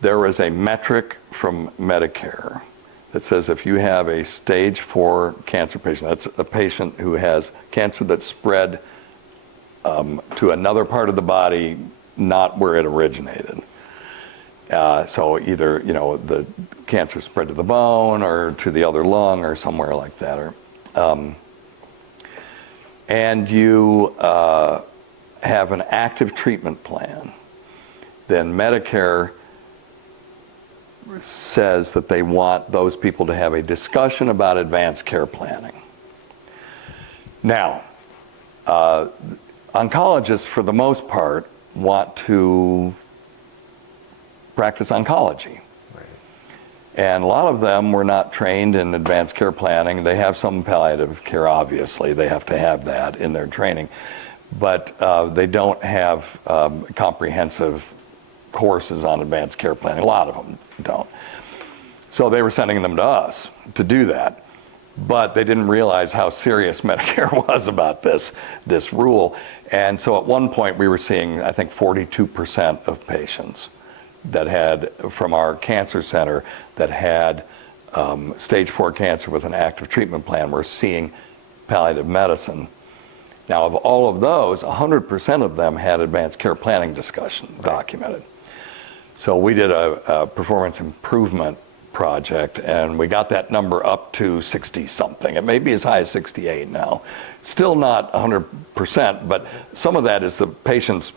there is a metric from Medicare that says if you have a stage 4 cancer patient, that's a patient who has cancer that's spread to another part of the body, not where it originated. So either, the cancer spread to the bone or to the other lung or somewhere like that. And you have an active treatment plan, then Medicare says that they want those people to have a discussion about advanced care planning. Now, oncologists, for the most part, want to practice oncology. Right. And a lot of them were not trained in advanced care planning. They have some palliative care, obviously. They have to have that in their training. But they don't have comprehensive courses on advanced care planning. A lot of them don't. So they were sending them to us to do that. But they didn't realize how serious Medicare was about this rule. And so at one point we were seeing, I think, 42% of patients that had, from our cancer center, that had stage 4 cancer with an active treatment plan, were seeing palliative medicine. Now, of all of those, 100% of them had advanced care planning discussion documented. So we did a performance improvement project, and we got that number up to 60 something. It may be as high as 68 now. Still not 100%, but some of that is the patients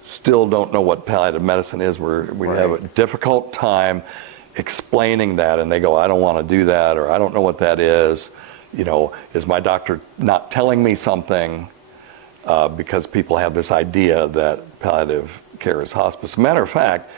still don't know what palliative medicine is. We have a difficult time explaining that, and they go, I don't want to do that, or I don't know what that is. You know, is my doctor not telling me something? Because people have this idea that palliative care is hospice. As a matter of fact,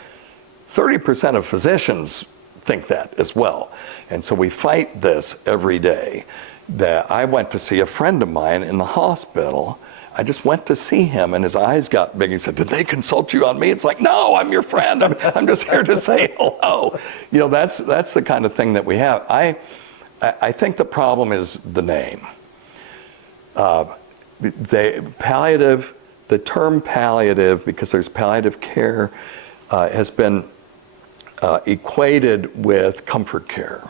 30% of physicians think that as well. And so we fight this every day. That I went to see a friend of mine in the hospital. I just went to see him, and his eyes got big. He said, did they consult you on me? It's like, no, I'm your friend. I'm just here to say hello. You know, that's the kind of thing that we have. I think the problem is the name. The term palliative, because there's palliative care, has been equated with comfort care.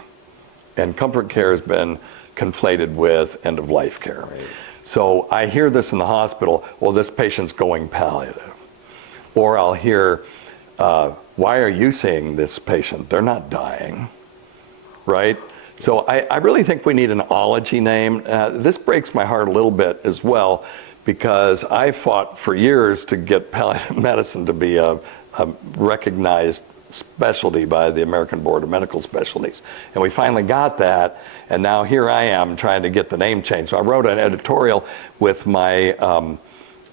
And comfort care has been conflated with end-of-life care. Right. So I hear this in the hospital, well, this patient's going palliative. Or I'll hear, why are you seeing this patient? They're not dying, right? So I really think we need an ology name. This breaks my heart a little bit as well, because I fought for years to get palliative medicine to be a recognized specialty by the American Board of Medical Specialties. And we finally got that, and now here I am trying to get the name changed. So I wrote an editorial with my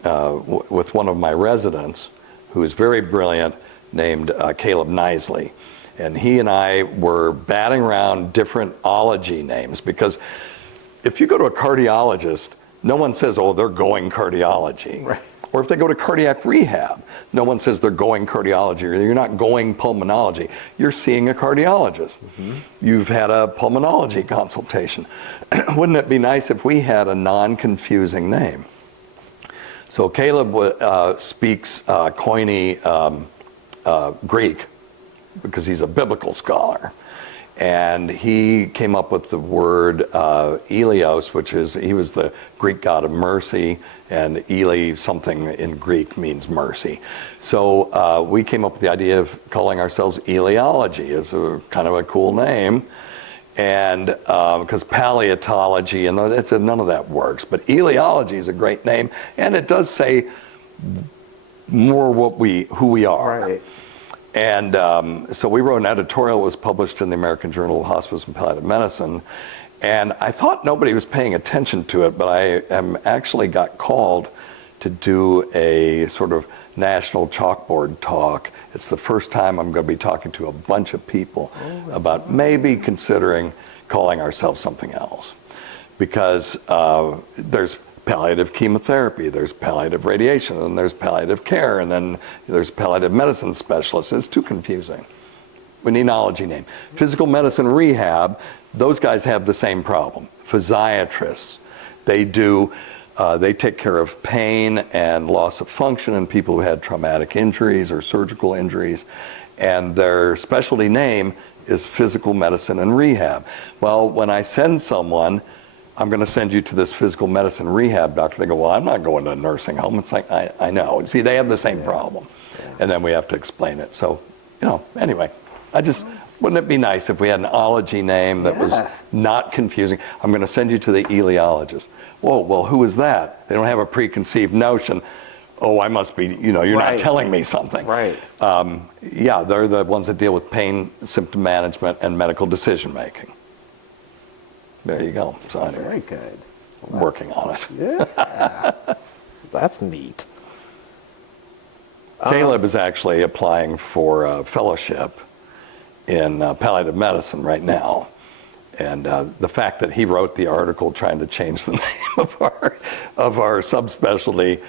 with one of my residents, who is very brilliant, named Caleb Nisley. And he and I were batting around different ology names, because if you go to a cardiologist, no one says, oh, they're going cardiology. Right. Or if they go to cardiac rehab, no one says they're going cardiology, or you're not going pulmonology. You're seeing a cardiologist. Mm-hmm. You've had a pulmonology consultation. Wouldn't it be nice if we had a non-confusing name? So Caleb speaks Koine Greek, because he's a biblical scholar. And he came up with the word Elios, which is, he was the Greek god of mercy, and Eli, something in Greek, means mercy. So we came up with the idea of calling ourselves Eliology. It's a kind of a cool name. And because palliatology, and none of that works, but Eliology is a great name, and it does say more who we are. Right. And so we wrote an editorial that was published in the American Journal of Hospice and Palliative Medicine. And I thought nobody was paying attention to it, but I actually got called to do a sort of national chalkboard talk. It's the first time I'm going to be talking to a bunch of people about maybe considering calling ourselves something else. Because there's palliative chemotherapy, there's palliative radiation, and there's palliative care, and then there's palliative medicine specialists. It's too confusing. We need an ology name. Physical medicine rehab, those guys have the same problem. Physiatrists, they take care of pain and loss of function in people who had traumatic injuries or surgical injuries, and their specialty name is physical medicine and rehab. Well, when I send someone, I'm going to send you to this physical medicine rehab doctor, they go, well, I'm not going to a nursing home. It's like, I know. See, they have the same problem. And then we have to explain it. So, anyway, wouldn't it be nice if we had an ology name that was not confusing? I'm going to send you to the Eliologist. Whoa, well, who is that? They don't have a preconceived notion. Oh, I must be, you're not telling me something. Right. They're the ones that deal with pain, symptom management, and medical decision making. There you go. So anyway, very good. Working on it. Yeah. That's neat. Caleb is actually applying for a fellowship in palliative medicine right now. And the fact that he wrote the article trying to change the name of our subspecialty,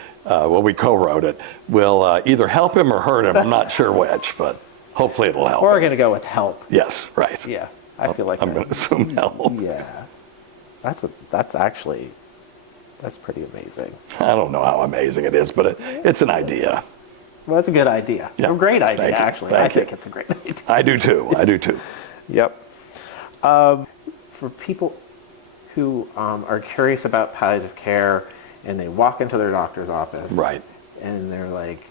we co-wrote it, will either help him or hurt him. I'm not sure which, but hopefully it'll help. We're going to go with help. Yes, right. Yeah, I feel like I'm going to assume help. Yeah, that's pretty amazing. I don't know how amazing it is, but it's an idea. Well, that's a good idea. Yeah. A great idea, actually. I think it's a great idea. I do too. Yep. For people who are curious about palliative care and they walk into their doctor's office, right, and they're like,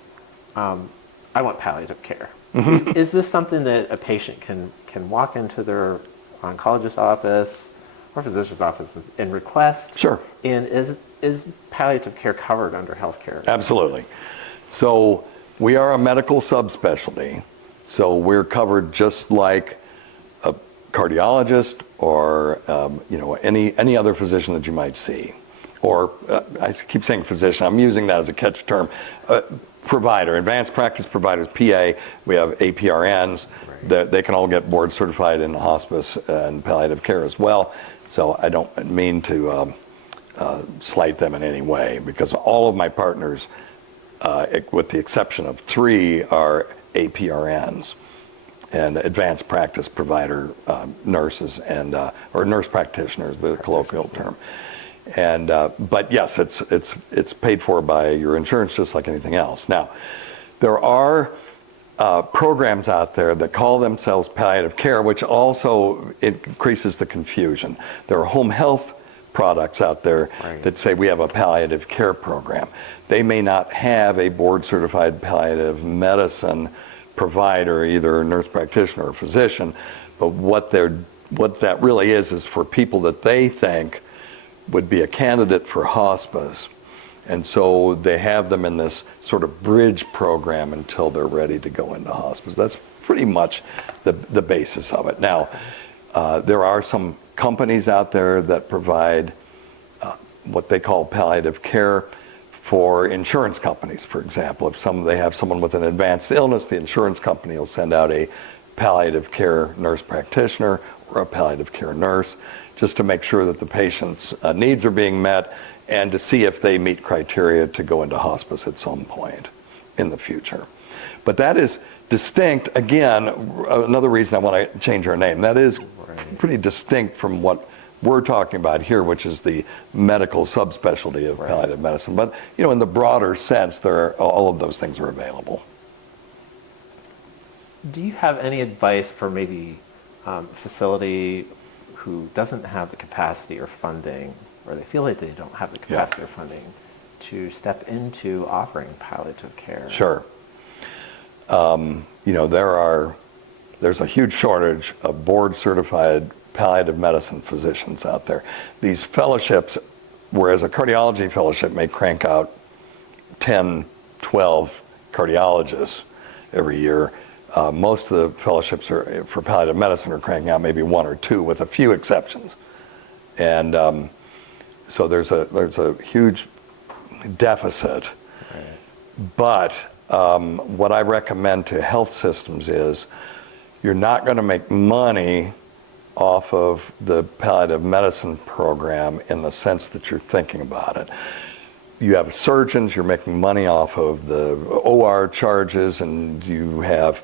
I want palliative care. Is this something that a patient can walk into their oncologist's office or physician's office and request? Sure. And is palliative care covered under healthcare? Absolutely. So we are a medical subspecialty, so we're covered just like a cardiologist or any other physician that you might see. Or I keep saying physician, I'm using that as a catch term. Provider, advanced practice providers, PA, we have APRNs, they can all get board certified in hospice and palliative care as well. So I don't mean to slight them in any way, because all of my partners, with the exception of 3, are APRNs and advanced practice provider nurses and or nurse practitioners, the colloquial term. And but yes, it's paid for by your insurance just like anything else. Now, there are programs out there that call themselves palliative care, which also increases the confusion. There are home health products out there that say we have a palliative care program. They may not have a board certified palliative medicine provider, either a nurse practitioner or physician, but what that really is for people that they think would be a candidate for hospice. And so they have them in this sort of bridge program until they're ready to go into hospice. That's pretty much the basis of it. Now, there are some companies out there that provide what they call palliative care for insurance companies, for example. If they have someone with an advanced illness, the insurance company will send out a palliative care nurse practitioner or a palliative care nurse, just to make sure that the patient's needs are being met and to see if they meet criteria to go into hospice at some point in the future. But that is distinct, again, another reason I want to change our name. That is pretty distinct from what we're talking about here, which is the medical subspecialty of palliative medicine. But in the broader sense, all of those things are available. Do you have any advice for maybe facility who doesn't have the capacity or funding, or they feel like they don't have the capacity or funding to step into offering palliative care? Sure. There's a huge shortage of board certified palliative medicine physicians out there. These fellowships, whereas a cardiology fellowship may crank out 10, 12 cardiologists every year, most of the fellowships for palliative medicine are cranking out maybe 1 or 2, with a few exceptions. And so there's a huge deficit. But what I recommend to health systems is you're not going to make money off of the palliative medicine program in the sense that you're thinking about it. You have surgeons, you're making money off of the OR charges, and you have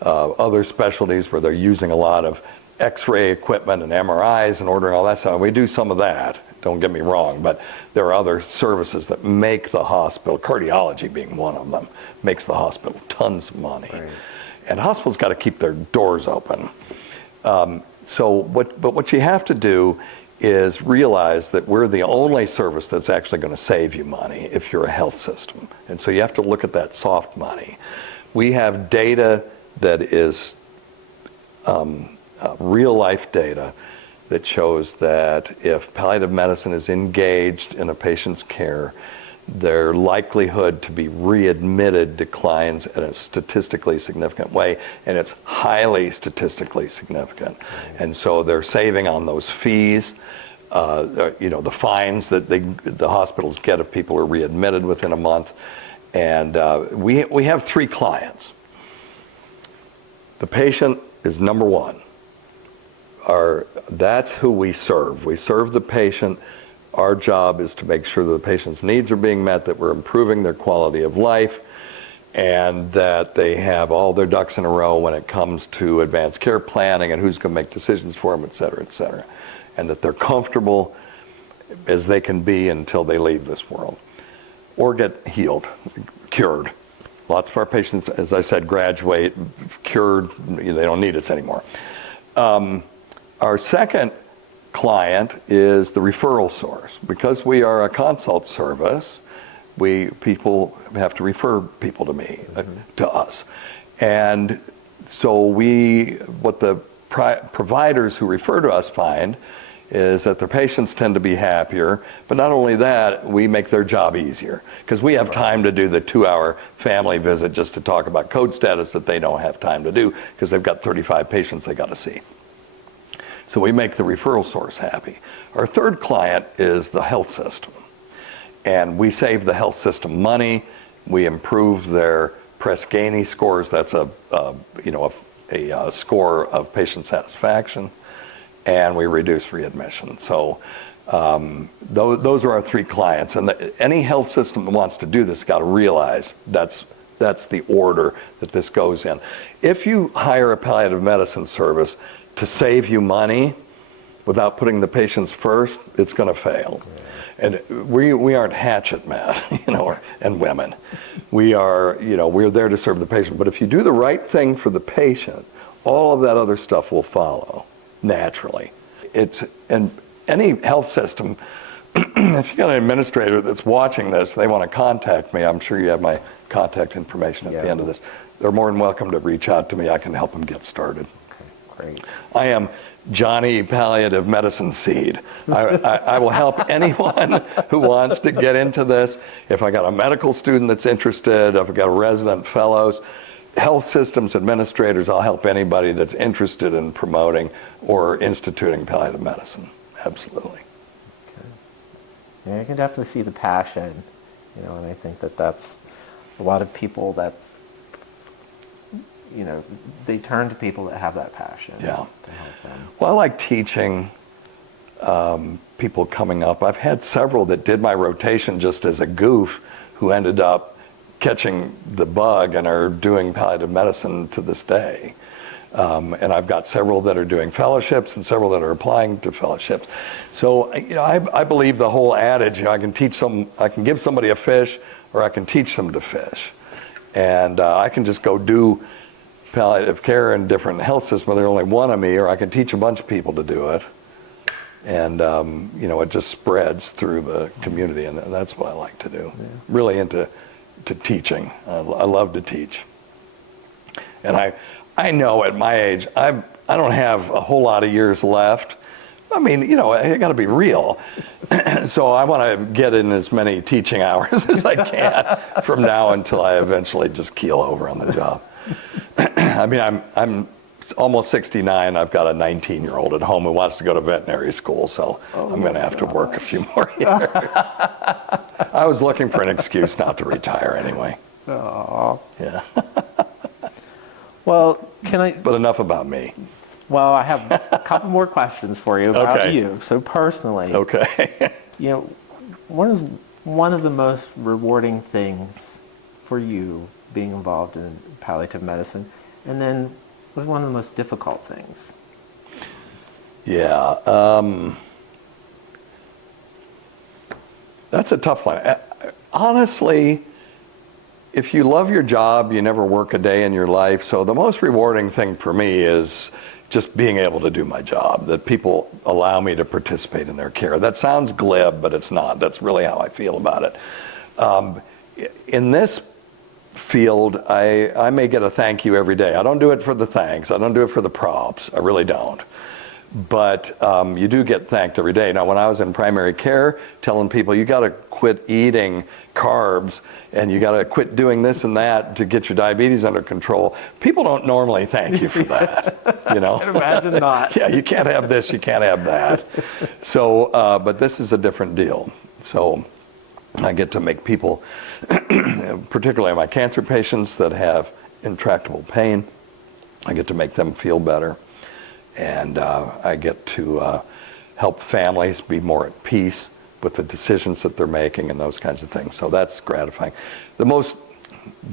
other specialties where they're using a lot of X-ray equipment and MRIs and ordering all that stuff. We do some of that, don't get me wrong, but there are other services that make the hospital, cardiology being one of them, makes the hospital tons of money. And hospitals got to keep their doors open. But what you have to do is realize that we're the only service that's actually going to save you money if you're a health system. And so you have to look at that soft money. We have data that is real life data that shows that if palliative medicine is engaged in a patient's care, their likelihood to be readmitted declines in a statistically significant way, and it's highly statistically significant. And so they're saving on those fees, the fines that the hospitals get if people are readmitted within a month. And we have 3 clients. The patient is number 1. That's who we serve. We serve the patient. Our job is to make sure that the patient's needs are being met, that we're improving their quality of life, and that they have all their ducks in a row when it comes to advanced care planning and who's going to make decisions for them, et cetera, and that they're comfortable as they can be until they leave this world or get healed, cured. Lots of our patients, as I said, graduate, cured, they don't need us anymore. Our second client is the referral source. Because we are a consult service, people have to refer people to us. And so what the providers who refer to us find is that their patients tend to be happier, but not only that, we make their job easier because we have time to do the 2-hour family visit just to talk about code status that they don't have time to do because they've got 35 patients they got to see. So we make the referral source happy. Our third client is the health system, and we save the health system money. We improve their Press-Ganey scores. That's a score of patient satisfaction. And we reduce readmission. So those are our 3 clients. And any health system that wants to do this got to realize that's the order that this goes in. If you hire a palliative medicine service to save you money without putting the patients first, it's going to fail. And we aren't hatchet men, and women. We're there to serve the patient. But if you do the right thing for the patient, all of that other stuff will follow naturally. And any health system, if you got an administrator that's watching this, they want to contact me. I'm sure you have my contact information at the end of this. They're more than welcome to reach out to me. I can help them get started. Okay, great. I am Johnny Palliative Medicine Seed. I will help anyone who wants to get into this. If I got a medical student that's interested, if I got resident fellows, health systems administrators, I'll help anybody that's interested in promoting or instituting palliative medicine. Absolutely. Okay. Yeah, I can definitely see the passion, and I think that's a lot of people that's, they turn to people that have that passion to help them. Well, I like teaching people coming up. I've had several that did my rotation just as a goof who ended up catching the bug and are doing palliative medicine to this day. And I've got several that are doing fellowships and several that are applying to fellowships. So, I believe the whole adage, I can give somebody a fish or I can teach them to fish. And I can just go do palliative care in different health systems where there's only one of me, or I can teach a bunch of people to do it. And, it just spreads through the community, and that's what I like to do. Yeah. Really into teaching. I love to teach. And I know at my age, I don't have a whole lot of years left. I mean, I got to be real. So I want to get in as many teaching hours as I can from now until I eventually just keel over on the job. I mean, I'm almost 69. I've got a 19-year-old at home who wants to go to veterinary school, so I'm going to have to work a few more years. I was looking for an excuse not to retire anyway. Aww. Yeah. Well, But enough about me. Well, I have a couple more questions for you about you. So personally, okay. what is one of the most rewarding things for you being involved in palliative medicine, and then what's one of the most difficult things? Yeah, that's a tough one. Honestly, if you love your job, you never work a day in your life. So the most rewarding thing for me is just being able to do my job, that people allow me to participate in their care. That sounds glib, but it's not. That's really how I feel about it. In this field, I may get a thank you every day. I don't do it for the thanks. I don't do it for the props. I really don't. But you do get thanked every day. Now, when I was in primary care, telling people, you got to quit eating carbs and you got to quit doing this and that to get your diabetes under control, people don't normally thank you for that. I can imagine not. Yeah, you can't have this, you can't have that. So, but this is a different deal. So I get to make people, particularly my cancer patients that have intractable pain, I get to make them feel better. And I get to help families be more at peace with the decisions that they're making and those kinds of things. So that's gratifying. The most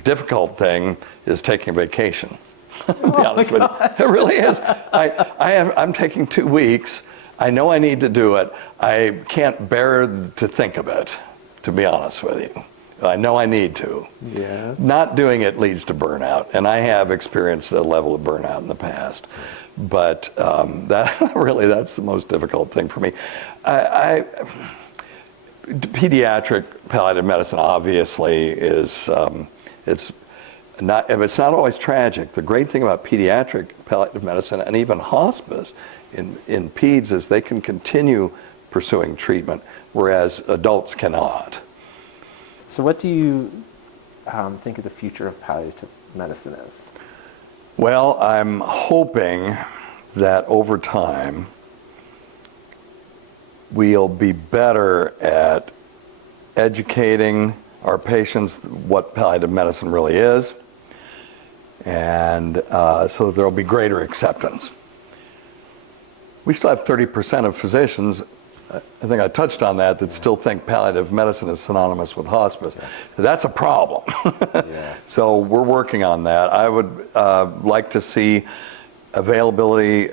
difficult thing is taking a vacation. To be honest with you. It really is. I'm taking 2 weeks. I know I need to do it. I can't bear to think of it, to be honest with you. I know I need to. Yeah. Not doing it leads to burnout, and I have experienced a level of burnout in the past. But that's the most difficult thing for me. Pediatric palliative medicine obviously is it's it's not always tragic. The great thing about pediatric palliative medicine and even hospice in peds is they can continue pursuing treatment, whereas adults cannot. So what do you think of the future of palliative medicine is? Well, I'm hoping that over time we'll be better at educating our patients what palliative medicine really is, and so that there will be greater acceptance. We still have 30% of physicians, I think I touched on that still think palliative medicine is synonymous with hospice. Yeah. That's a problem. Yes. So we're working on that. I would like to see availability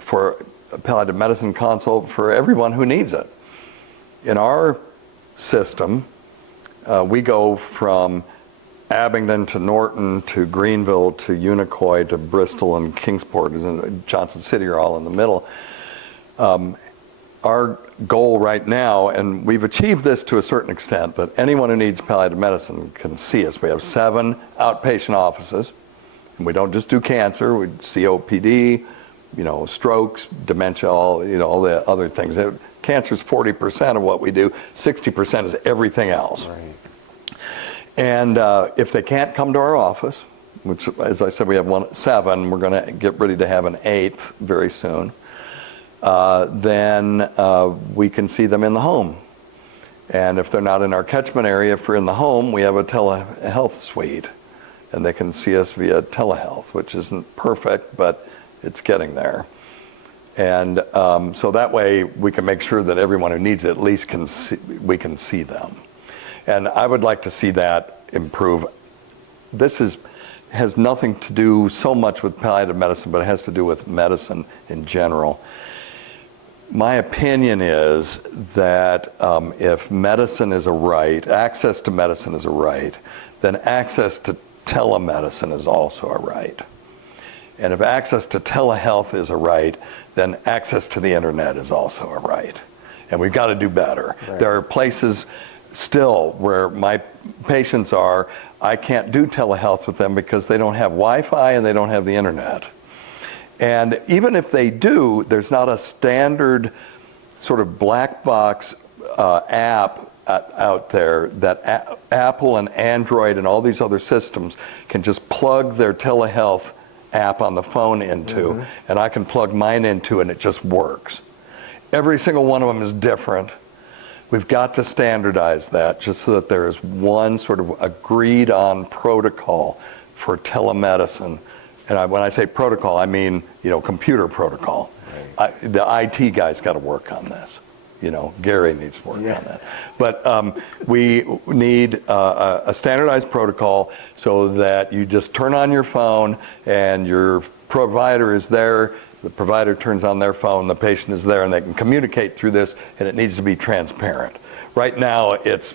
for a palliative medicine consult for everyone who needs it. In our system, we go from Abingdon to Norton to Greenville to Unicoi to Bristol and Kingsport, and Johnson City are all in the middle. Our goal right now, and we've achieved this to a certain extent, that anyone who needs palliative medicine can see us. We have 7 outpatient offices, and we don't just do cancer, we COPD, strokes, dementia, all the other things. Cancer is 40% of what we do, 60% is everything else. Right. And if they can't come to our office, which, as I said, we have 7, we're going to get ready to have an 8th very soon, then we can see them in the home. And if they're not in our catchment area, if we're in the home, we have a telehealth suite, and they can see us via telehealth, which isn't perfect, but it's getting there. And so that way we can make sure that everyone who needs it at least we can see them. And I would like to see that improve. This has nothing to do so much with palliative medicine, but it has to do with medicine in general. My opinion is that if medicine is a right, access to medicine is a right, then access to telemedicine is also a right. And if access to telehealth is a right, then access to the internet is also a right. And we've got to do better. Right. There are places still where my patients are, I can't do telehealth with them because they don't have Wi-Fi and they don't have the internet. And even if they do, there's not a standard sort of black box app out there that Apple and Android and all these other systems can just plug their telehealth app on the phone into, and I can plug mine into, and it just works. Every single one of them is different. We've got to standardize that just so that there is one sort of agreed on protocol for telemedicine. And when I say protocol, I mean, computer protocol. Right. The IT guy's got to work on this. Gary needs to work on that. But we need a standardized protocol so that you just turn on your phone and your provider is there, the provider turns on their phone, the patient is there, and they can communicate through this, and it needs to be transparent. Right now, if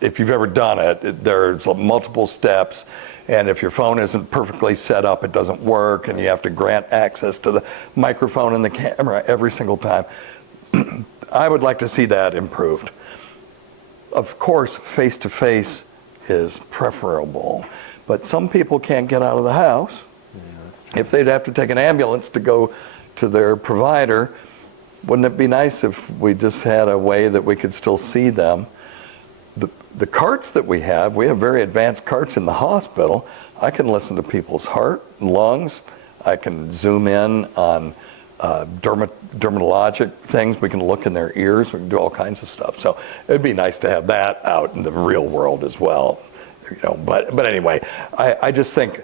you've ever done it, there's multiple steps, and if your phone isn't perfectly set up, it doesn't work, and you have to grant access to the microphone and the camera every single time. I would like to see that improved. Of course, face-to-face is preferable, but some people can't get out of the house. If they'd have to take an ambulance to go to their provider, wouldn't it be nice if we just had a way that we could still see them? The carts that we have very advanced carts in the hospital. I can listen to people's heart and lungs. I can zoom in on dermatologic things. We can look in their ears. We can do all kinds of stuff. So it'd be nice to have that out in the real world as well. But anyway, I just think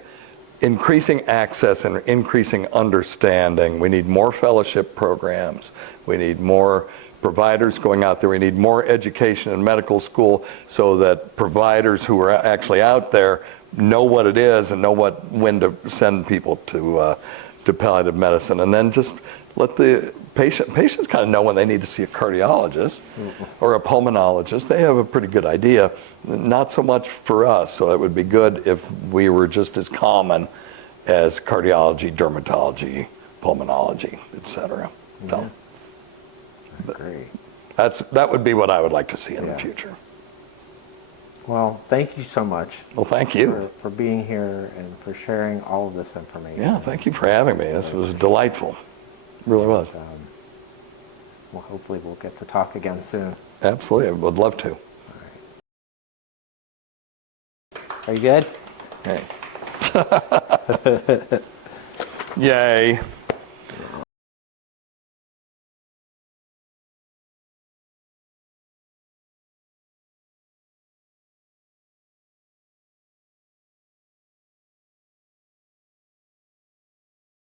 increasing access and increasing understanding. We need more fellowship programs. We need more providers going out there. We need more education in medical school so that providers who are actually out there know what it is and know when to send people to palliative medicine. And then just let the patients kind of know when they need to see a cardiologist or a pulmonologist. They have a pretty good idea. Not so much for us, so it would be good if we were just as common as cardiology, dermatology, pulmonology, etc. So, Great. that would be what I would like to see in the future. Well, thank you so much. Well, thank you. For being here and for sharing all of this information. Yeah, thank you for having me. This was delightful. It really was. Well, hopefully we'll get to talk again soon. Absolutely, I would love to. Are you good? Hey. Yay.